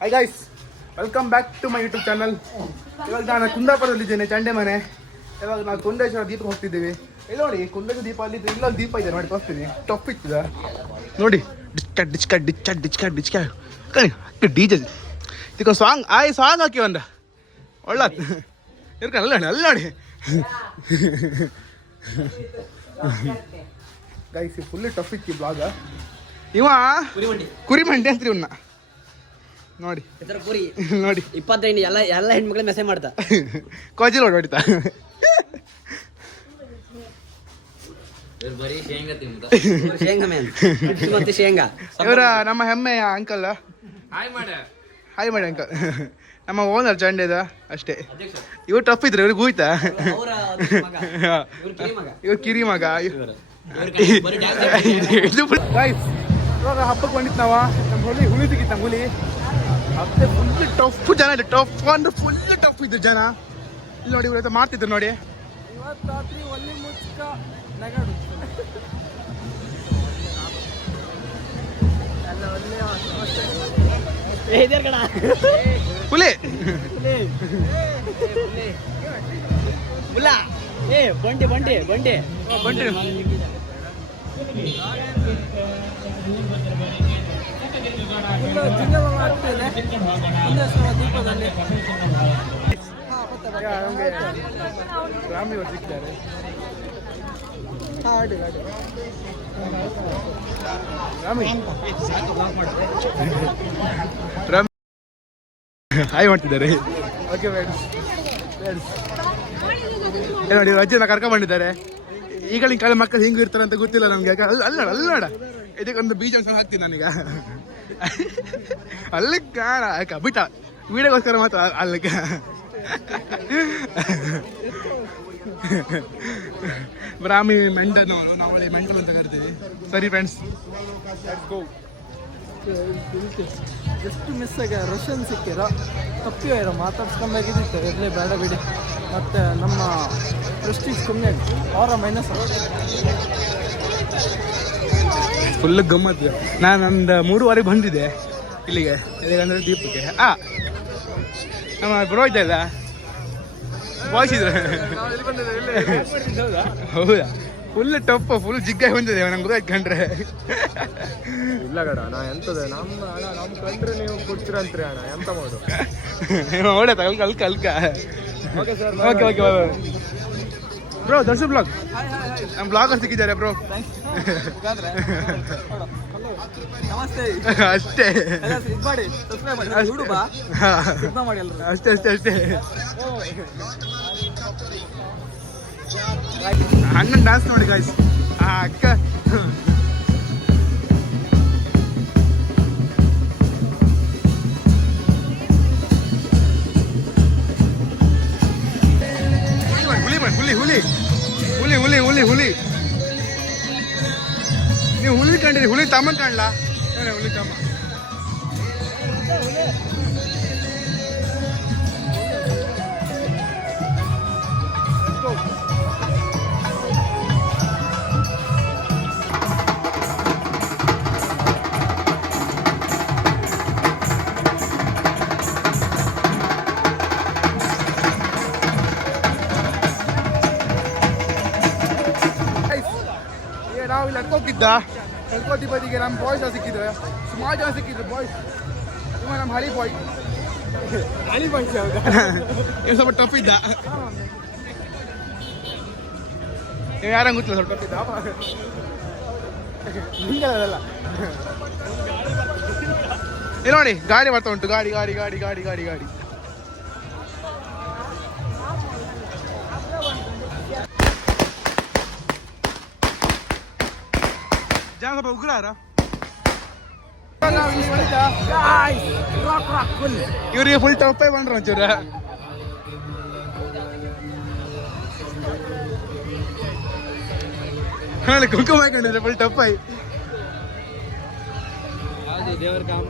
Hi guys, welcome back to my YouTube channel. ಇವಾಗ ನಾನು ಕುಂದಾಪುರದಲ್ಲಿದ್ದೇನೆ, ಚಂಡೆ ಮನೆ. ಇವಾಗ ನಾವು ಕುಂದೇಶ್ವರ ದೀಪಕ್ಕೆ ಹೋಗ್ತಿದ್ದೀವಿ. ಇಲ್ಲಿ ನೋಡಿ, ಕುಂದೇಶ್ವರ ದೀಪ ಅಲ್ಲಿ ಇಲ್ಲೊಂದು ದೀಪ ಇದೆ ನೋಡಿ, ತೋರಿಸ್ತೀನಿ. ಟಫ್ ಇತ್ತದ ನೋಡಿ, ಡಿಚ್ಕ ಡಿಜೆ ಇದಕ್ಕೆ ಸಾಂಗ್ ಸಾಂಗ್ ಹಾಕಿ ಒಂದ ಒಳ್ಳ ಇರ್ಕಲ್ಲ ಅಲ್ಲಿ ನೋಡಿ ಗೈಸ್, ಫುಲ್ ಟಫ್ ಇತ್ತು ಬ್ಲಾಗ. ಇವ ಕುರಿಮಂಡಿ ಅಂತ್ರಿ ಇವನ್ನ ನೋಡಿ ನೋಡಿ 25 ಎಲ್ಲ ಹೆಣ್ಮಕ್ಳು ಮೆಸೇಜ್ ಮಾಡ್ತಾ ಕೋಜಿಲ್ ಹೊಡಿತಾ. ಶೇಂಗಾ ಇವರ ನಮ್ಮ ಹೆಮ್ಮೆಯ ಅಂಕಲ್. ಹಾಯ್ ಮಾಡಿ ಅಂಕಲ್. ನಮ್ಮ ಓನರ್ ಚಂಡೆದ ಅಷ್ಟೇ. ಇವ್ರು ಟಫ್ ಇದ್ರೆ ಇವ್ರಿಗೆ ಹೋಯ್ತಾ, ಇವ್ರು ಕಿರಿ ಮಗ. ಇವಾಗ ಹಬ್ಬಕ್ಕೆ ಬಂದಿತ್ತು ನಾವು. ನಮ್ಮ ಹುಲಿ ಸಿಕ್ಕಿತ್ತು. ನಮ್ಮ ಹುಲಿ ಹಬ್ಬ ಫುಲ್ ಟಫ್ ಜನ ಇದೆ. ಟಫ್ ಅಂದ್ರೆ ಫುಲ್ ಟಫ್ ಇದ್ರು ಜನ. ಇಲ್ಲಿ ನೋಡಿ, ಇವ್ರ ಮಾಡ್ತಿದ್ರು ನೋಡಿ. ಇವತ್ತು ರಾತ್ರಿ ಒಲ್ಲಿ ಮುಚ್ಕ ನಗಾಡು ಹುಲಿ ಬಂಡಿ ಬಂಡಿ ಬಂಡಿ ಬಂಡಿ ರಾಮಿ ಅವರು ಸಿಕ್ಕಿದ್ದಾರೆ. ಹಾಯ್ ಮಾಡ್ತಿದ್ದಾರೆ. ಓಕೆ ನೋಡಿ, ಅಜ್ಜನ ಕರ್ಕೊಂಡ್ ಬಂದಿದ್ದಾರೆ. ಈಗಳಿನ ಕಾಲ ಮಕ್ಕಳು ಹಿಂಗೆ ಇರ್ತಾರೆ ಅಂತ ಗೊತ್ತಿಲ್ಲ ನಮ್ಗೆ. ಅಲ್ಲಿ ನೋಡ ಇದಕ್ಕೊಂದು ಬೀಜ ಹಾಕ್ತೀನಿ ನಾನೀಗ. ಅಲ್ಲಿ ಕಾಣ ಬಿಟ್ಟ ವೀಡಿಯೋಗೋಸ್ಕರ ಮಾತ್ರ ಅಲ್ಲಿಗೆ. ಬ್ರಾಹ್ಮಿ ಮೆಂಡನವರು, ನಾವಲ್ಲಿ ಮೆಂಟಲ್ ಅಂತ ಕರಿತೀವಿ. ಸರಿ ಫ್ರೆಂಡ್ಸ್, ಎಷ್ಟು ಮಿಸ್ ಆಗ ರಶನ್ ಸಿಕ್ಕಿರ ತಪ್ಪಿರೋ ಮಾತಾಡ್ಸ್ಕೊಂಡಾಗಿದ್ದಿತ್ತು. ಇರಲಿ ಬೇಡ ಬಿಡಿ, ಮತ್ತು ನಮ್ಮ ಪ್ರೆಸ್ಟೀಜ್ ಕಮ್ಮಿ ಆಗಿ ಅವರ ಮೈನಸ್. ಫುಲ್ ಗಮ್ಮತ್ತು. ನಾನು ಒಂದು 3 ಬಂದಿದ್ದೆ ಇಲ್ಲಿಗೆ, ಇಲ್ಲಿಗಂದ್ರೆ ದೀಪಕ್ಕೆ. ನಮ್ಮ ಬ್ರೋ ಇದ್ದಲ್ಲ, ಬಾಯ್ಸ್ ಇದ್ರೆ. ಹೌದಾ? ಫುಲ್ ಟಫ್, ಫುಲ್ ಜಿಗ್ಗಾಗಿ ಬಂದಿದೆ ನಮ್ಗೆ ಗೊತ್ತಾಯ್ಕೊಂಡ್ರೆ. ಇಲ್ಲ ಗಡ, ನಾ ಎಂತದ ನಮ್ಮ ಕಂಡ್ರೆ ನೀವು ಕೊಡ್ತೀರಂತ್ರಿ ಅಣ್ಣ, ಎಂತ ಮಾಡು. ಹೊಡೆತ ಅಲ್ಕ okay okay bro. Darsh blog, ನಮ್ಮ ಬ್ಲಾಗರ್ ಸಿಕ್ಕಿದ್ದಾರೆ ಬ್ರೋ. ನಮಸ್ತೆ. ಅಷ್ಟೇ ಅಷ್ಟೇ ಅಷ್ಟೇ ಅಷ್ಟೇ. ಅಣ್ಣನ್ ಡ್ಯಾನ್ಸ್ ನೋಡಿ ಗಾಯ್ಸ್. ಆ ಅಕ್ಕ ಹುಲಿ ಹುಲಿ ಹುಲಿ ಹುಲಿ ಹುಲಿ ಹುಲಿ ನೀವು ಹುಲಿ ಕಂಡಿರಿ. ಹುಲಿ ತಮ್ಮನ್ ಕಾಣ್ಲಾ? ಹುಲಿ ತಮ್ಮ. ನಾವು ಇಲ್ಲಿ ಅಡ್ಕೋತಿ ಬದಿಗೆ ನಮ್ಮ ಬಾಯ್ಸ್ ಸಿಕ್ಕಿದ್ರು, ಸುಮಾರು ಜನ ಸಿಕ್ಕಿದ್ರು ಬಾಯ್ಸ್. ಇವ ನಮ್ಮ ಹಳಿ ಬಾಯ್ಸ್ ಇವ್ ಸ್ವಲ್ಪ ಟಫ್ ಇದ್ದ. ಇವ್ ಯಾರಂಗ ಗೊತ್ತಿಲ್ಲ, ಸ್ವಲ್ಪ ಟಫ್ ಇದ್ದ. ಹಿಂಗಲ್ಲ ಇಲ್ಲಿ ನೋಡಿ, ಗಾಡಿ ಬರ್ತಾ ಉಂಟು. ಗಾಡಿ ಗಾಡಿ ಗಾಡಿ ಗಾಡಿ ಗಾಡಿ ಗಾಡಿ ಜನ ಸ್ವಲ್ಪ ಉಗ್ರಾರ. ಇವ್ರಿಗೆ ಫುಲ್ ಟಫ್ ಬಂದ್ರ ಒಂಚೂರ. ಕುಂಕುಮ ಹಾಕೊಂಡಿದ್ರೆ ಫುಲ್ ಟಫ್ ಆಯ್ತು. ದೇವರ ಕಾಮ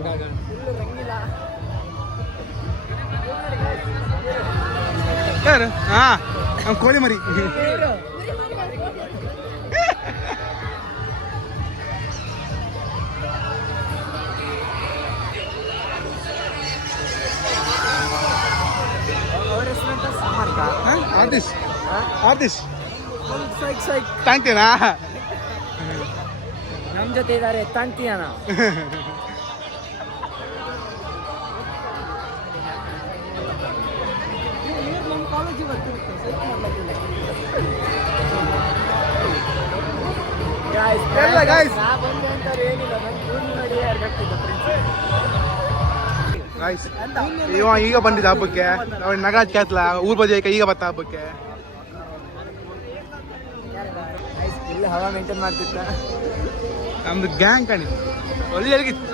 ಯಾರು? ಹಾ, ಕೋಳಿ ಮರಿ. ಆರ್ಟಿಸ್ಟ್ ಆರ್ಟಿಸ್ಟ್ ಸೈಕ್ ಸೈಕ್ ಥ್ಯಾಂಕ್ಯೂನಾ ನಮ್ಮ ಜೊತೆ ಇದ್ದಾರೆ ತಾಂತಿಯಾನ. ನಮ್ಮ ಕಾಲೇಜಿಗೆ ಬರ್ತಿರುತ್ತೆ ಸೆಟ್ ಮಾಡ್ಲಿಕ್ಕಿಲ್ಲ. ಎಲ್ಲ guys. ನಾ ಬಂದೆ ಅಂತ ಏನಿಲ್ಲ, ನನ್ನ ಫೋನ್ ಮಾಡಿ ಯಾರು ಬರ್ತಿದ್ದ ಗಾಯ್ಸ್ ಇವ ಈಗ ಬಂದಿದ್ದ ಹಬ್ಬಕ್ಕೆ ನಗರಾಜ್ ಕ್ಯಾತ್ಲ ಊರ್ ಬದಿ ಈಗ ಬತ್ತ ಹಬ್ಬಕ್ಕೆ. ಇಲ್ಲಿ ಹವಾ ಮೇಂಟೈನ್ ಮಾಡ್ತಿತ್ತ. ನಮ್ದು ಗ್ಯಾಂಗ್ ಕಣಿ ಒಳ್ಳೆ ಎಲ್ಗಿತ್ತು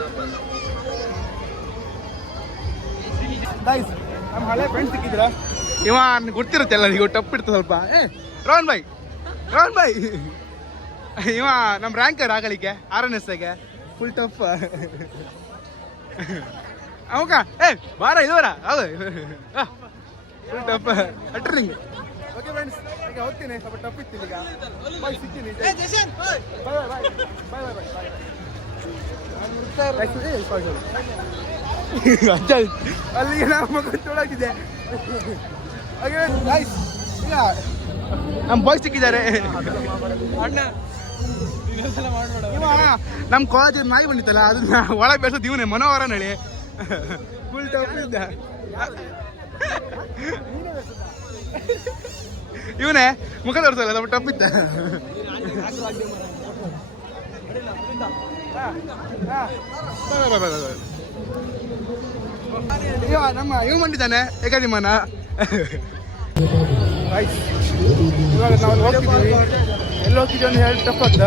ಗೈಸ್. ನಮ್ಮ ಹಳೆ ಫ್ರೆಂಡ್ ಸಿಕ್ಕಿದ್ರ ಇವ ಗೊತ್ತಿರುತ್ತೆ ಎಲ್ಲರಿಗೂ ಟಪ್ ಇರ್ತದೆ ಸ್ವಲ್ಪ. ರೋಹನ್ ಬೈ ಇವ ನಮ್ಮ ರ್ಯಾಂಕರ್ ಆಗಲಿಕ್ಕೆ RNSಗೆ ಫುಲ್ ಟಫ್ ಅವಕ ಬಾರ ಇದವರ ಹೌದು ಫುಲ್ ಟಫ್ ಅಟ್ರಿಂಗ್. ಓಕೆ ಫ್ರೆಂಡ್ಸ್ ಈಗ ಹೋಗ್ತೀನಿ, ಸ್ವಲ್ಪ ಟಫ್ ಇತ್ತು ಈಗ. ಬಾಯ್ ಸಿಗ್ತೀನಿ ಅಲ್ಲಿಗೆ ನಾವು ಮಗ ತೊಡಗಿದೆ. ಈಗ ನಮ್ಮ ಬಾಯ್ ಸಿಕ್ಕಿದ್ದಾರೆ. ನಮ್ಮ ಕಾಲೇಜ್ ನಾಯಿ ಬಂದಿತ್ತಲ್ಲ ಅದನ್ನ ಒಳಗೆ ಬೆಳೆಸೋದು ಇವನೇ ಮನೋಹರ ನಳಿ ಫುಲ್ ಟಫ್ ಇದ್ದ ಇವನೇ ಮುಖ ತೋರಿಸಲ್ಲ ಸ್ವಲ್ಪ ಟಫ್ ಇದ್ದ. ನಮ್ಮ ಇವ್ ಬಂದಿದ್ದಾನೆ ಏಕಾದಿಮನ. ಇವಾಗ ನಾವು ಹೋಗ್ತಿದ್ದೀವಿ. ಎಲ್ಲಿ ಹೋಗ್ತಿದ್ದೀವಿ ಅಂತ ಹೇಳಿ ಟಫ್ ಆಗ್ತ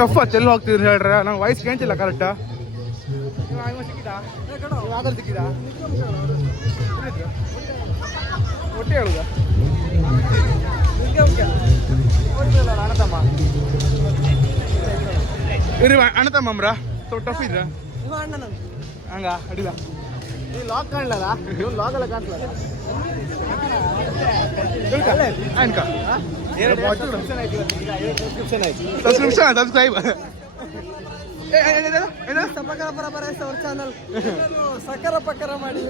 ಟಫ್ ಆಯ್ತು. ಎಲ್ಲಿ ಹೋಗ್ತಿದ್ರು ಹೇಳ್ರ ನಾವು ವಾಯ್ಸ್ ಕೇಳ್ತಿಲ್ಲ ಕರೆಕ್ಟ್. ಸಿಕ್ಕಿದ ಒಟ್ಟೆ ಹೇಳುದ ಅಣ್ಣತಮ್ಮ ಇರಿ ಅಣ್ಣತಮ್ಮಮ್ರ ಸ್ವಲ್ಪ ಟಫ್ ಇದ್ರ ಹಂಗ ಅಡಿಲ್ಲ. ಲಾಕ್ ಕಾಣ್ಲಲ್ಲ, ಲಾಕ್ ಎಲ್ಲ ಕಾಣ್ತಲ್ಲ. ಸಬ್ಸ್ಕ್ರೈಬ್ ಸಪಕರ ಪರಪರ ಅವ್ರ ಚಾನಲ್ ಸಕರ ಪಕ್ಕರ ಮಾಡಿ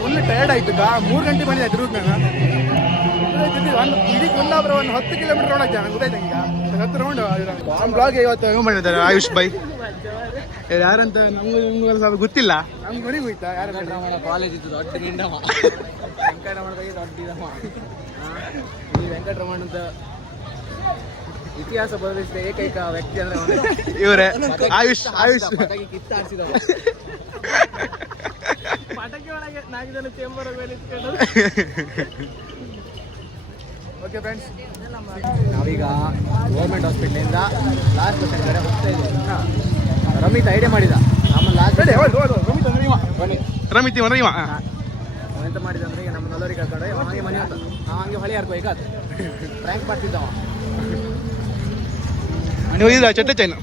ಫುಲ್ ಟಯರ್ಡ್ ಆಯ್ತು. 3 ಗಂಟೆ ಬಂದಿದೆ ತಿರುಗಿ ನಾನು ಇಡೀ ಕುಂದಾಪುರ ಒಂದು 10 ಕಿಲೋಮೀಟರ್ ರೌಂಡ್ ಆಗ್ತದೆ. ನಂಗೆ ಗೊತ್ತಾಯ್ತು ಈಗ 10 ರೌಂಡ್. ನಮ್ಮ ಬ್ಲಾಗ್ ಇವತ್ತು ಹೆಂಗೆ ಮಾಡಿದ್ದಾರೆ ಆಯುಷ್ ಬೈ ಯಾರಂತ ನಮ್ಗೆ ಸ್ವಲ್ಪ ಗೊತ್ತಿಲ್ಲ. ನಮ್ಗೆ ಮನೆಗೆ ಹೋಯ್ತಾ ಯಾರು ಕಾಲೇಜ್ ಇತ್ತು ದೊಡ್ಡ ನಿಂಡಮ್ಮ ವೆಂಕಟರಮಣ ಬಗ್ಗೆ ದೊಡ್ಡ ಇದಮ್ಮ. ಈ ವೆಂಕಟರಮಣ ಅಂತ ಇತಿಹಾಸ ಬದಲಿಸಿದ ಏಕೈಕ ವ್ಯಕ್ತಿ ಅಂದ್ರೆ ಇವರೇ ಆಯುಷ್ ಪಟಾಕಿ ಕಿತ್ತಾಡ್ಸಿದವ. ಪಟಾಕಿ ಒಳಗೆ 4 ಜನ ಚೇಂಬರ್ ಮೇಲೆ ಓಕೆ ಫ್ರೆಂಡ್ಸ್, ನಾವೀಗ ಗೌರ್ಮೆಂಟ್ ಹಾಸ್ಪಿಟ್ಲಿಂದ ಲಾಸ್ಟ್ ಬಸ್ ಕಡೆ ಹೋಗ್ತಾ ಇದ್ದೀವಿ. ರಮಿತ್ ಐಡಿಯಾ ಮಾಡಿದ ಆಮೇಲೆ ಲಾಸ್ಟ್ ರಮಿತಿ ಅಂದ್ರೆ ಇವ ಎಂತ ಮಾಡಿದ ಅಂದ್ರೆ ಈಗ ನಮ್ಮ ನಲ್ಲೂರಿಗೆ ಕರ್ಕೊಂಡು ಹಾಗೆ ಮನೆ ಅಂತ ನಾವು ಹಂಗೆ ಹೊಳೆ ಹರ್ಕೋ ಈಗ ಪ್ರ್ಯಾಂಕ್ ಮಾಡ್ತಿದ್ದವ. ನೀವು ಇದು ಚಟ್ಟೆ ಚೈನು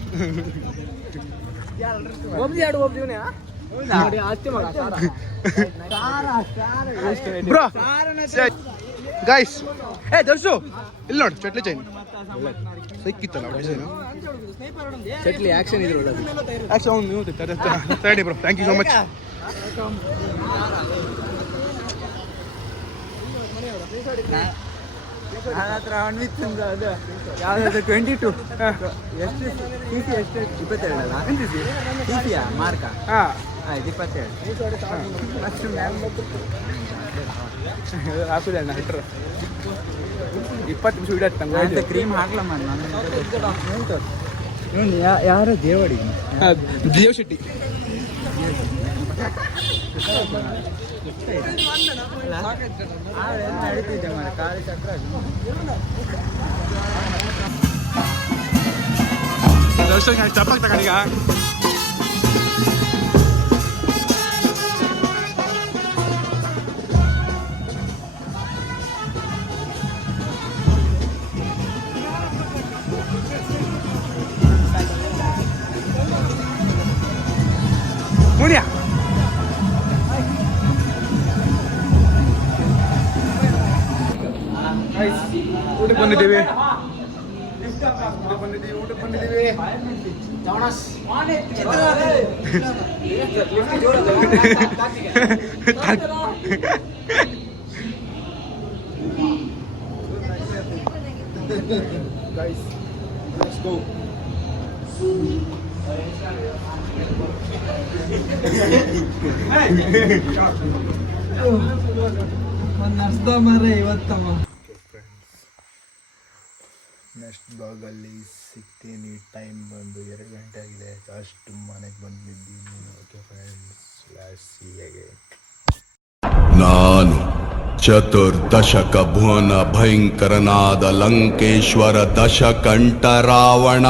ಒಬ್ದಿ ಎರಡು ಒಬ್ದಿವನೇ ಅಷ್ಟೇ ಮಗ ಬ್ರೋ ಗೈಸ್. ದರ್ಶು ಇಲ್ಲಿ ನೋಡಿ ಚಟ್ಲಿ ಚೈನ್ ಸಿಕ್ಕಿತ್ತಲ್ಲ ಡಿಸೈನು. ಚಟ್ಲಿ ಆಕ್ಷನ್ ಇದ್ರು ಆಕ್ಷನ್ ನೀವು ತರ್ಡಿ bro. Thank you so much. ನನ್ನ ಹತ್ರ ಅದು ಯಾವ್ದು 22 ಎಷ್ಟು ಟಿ ಸಿ ಎಷ್ಟು 22 ಅಲ್ಲ ಟಿ ಸಿಯಾ ಮಾರ್ಕ ಹಾಂ ಆಯ್ತು 27 ಹಾಕುದ ಅಣ್ಣ ಹೆಟ್ರು 20 ನಿಮಿಷ ಇಡತ್ತೆ ಕ್ರೀಮ್ ಹಾಕ್ಲಮ್ಮ ಇವನು ಯಾರು ದೇವಡಿ ದೇವ್ ಶೆಟ್ಟಿ. ನಡೀತಿದ್ದೆ ಮರ ಕಾಲಿ ಚಕ್ರ ದರ್ಶನ್ ಚಪ್ಪಾಕ್ ತಗೊಂಡೀಗ ಮುನಿಯಾ ಊಟಕ್ಕೆ ಬಂದಿದ್ದೀವಿ. ಊಟಕ್ಕೆ ಬಂದಿದ್ದೀವಿ Guys, let's go. ಒಂದು ಅರ್ಧ ಮರೆ ಇವತ್ತಮ್ಮ. ನೆಕ್ಸ್ಟ್ ಬ್ಲಾಗಲ್ಲಿ ಸಿಗ್ತೀನಿ. ಟೈಮ್ ಬಂದು 2 ಗಂಟೆ ಆಗಿದೆ. ಅಷ್ಟು ಮನೆಗೆ ಬಂದಿದ್ದೀನಿ. Okay friends, see again. ನಾನು ಚತುರ್ದಶಕ ಭುವನ ಭಯಂಕರನಾದ ಲಂಕೇಶ್ವರ ದಶಕಂಠ ರಾವಣ